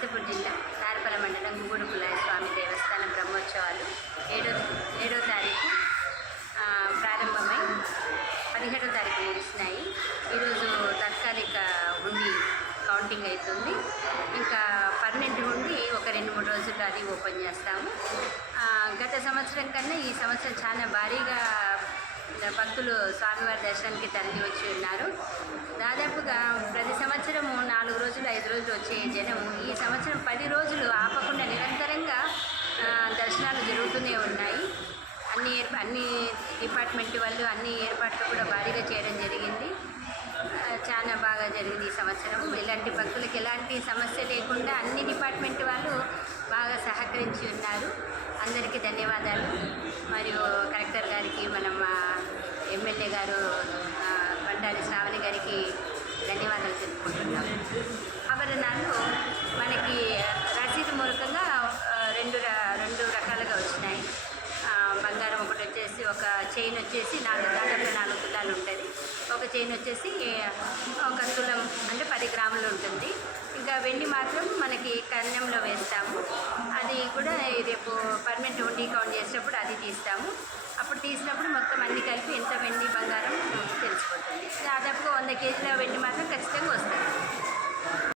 అనంతపురం జిల్లా నారపల మండలం గుగుడు పుల్లయ్య స్వామి దేవస్థానం బ్రహ్మోత్సవాలు 7వ తారీఖు ప్రారంభమై 17వ తారీఖు ముగిసినాయి. ఈరోజు తాత్కాలిక హుండీ కౌంటింగ్ అవుతుంది. ఇంకా పర్మనెంట్ హుండీ ఒక 2-3 రోజుల్లో అది ఓపెన్ చేస్తాము. గత సంవత్సరం కన్నా ఈ సంవత్సరం చాలా భారీగా భక్తులు స్వామివారి దర్శనానికి తరలి వచ్చి ఉన్నారు. దాదాపుగా ప్రతి సంవత్సరము 4 రోజులు 5 రోజులు వచ్చే జనం ఈ సంవత్సరం 10 రోజులు ఆపకుండా నిరంతరంగా దర్శనాలు జరుగుతూనే ఉన్నాయి. అన్ని డిపార్ట్మెంట్ వాళ్ళు అన్ని ఏర్పాట్లు కూడా భారీగా చేయడం జరిగింది. చాలా బాగా జరిగింది ఈ సంవత్సరం. ఇలాంటి భక్తులకు ఎలాంటి సమస్య లేకుండా అన్ని డిపార్ట్మెంట్ వాళ్ళు బాగా సహకరించి ఉన్నారు. అందరికీ ధన్యవాదాలు. మరియు కలెక్టర్ గారికి, మనం ఎమ్మెల్యే గారు బండారి శ్రావణి గారికి ధన్యవాదాలు తెలుపుకుంటున్నాం. ఆభరణాలు మనకి రసీదు మూలకంగా రెండు రకాలుగా వచ్చినాయి. బంగారం ఒకటి వచ్చేసి ఒక చైన్ వచ్చేసి దాదాపు 4 తులాలు ఉంటుంది. ఒక చైన్ వచ్చేసి 1 తులం అంటే 10 గ్రాములు ఉంటుంది. ఇంకా వెండి మాత్రం మనకి కన్యంలో వేస్తాము. అది కూడా రేపు పర్మనెంట్ హుండీ కౌంట్ చేసేటప్పుడు అది తీస్తాము. అప్పుడు తీసినప్పుడు మొత్తం అన్ని కలిపి ఎంత వెండి బంగారం తెలిసిపోతుంది. దాదాపుగా 100 కేజీల వెండి మాత్రం ఖచ్చితంగా వస్తుంది.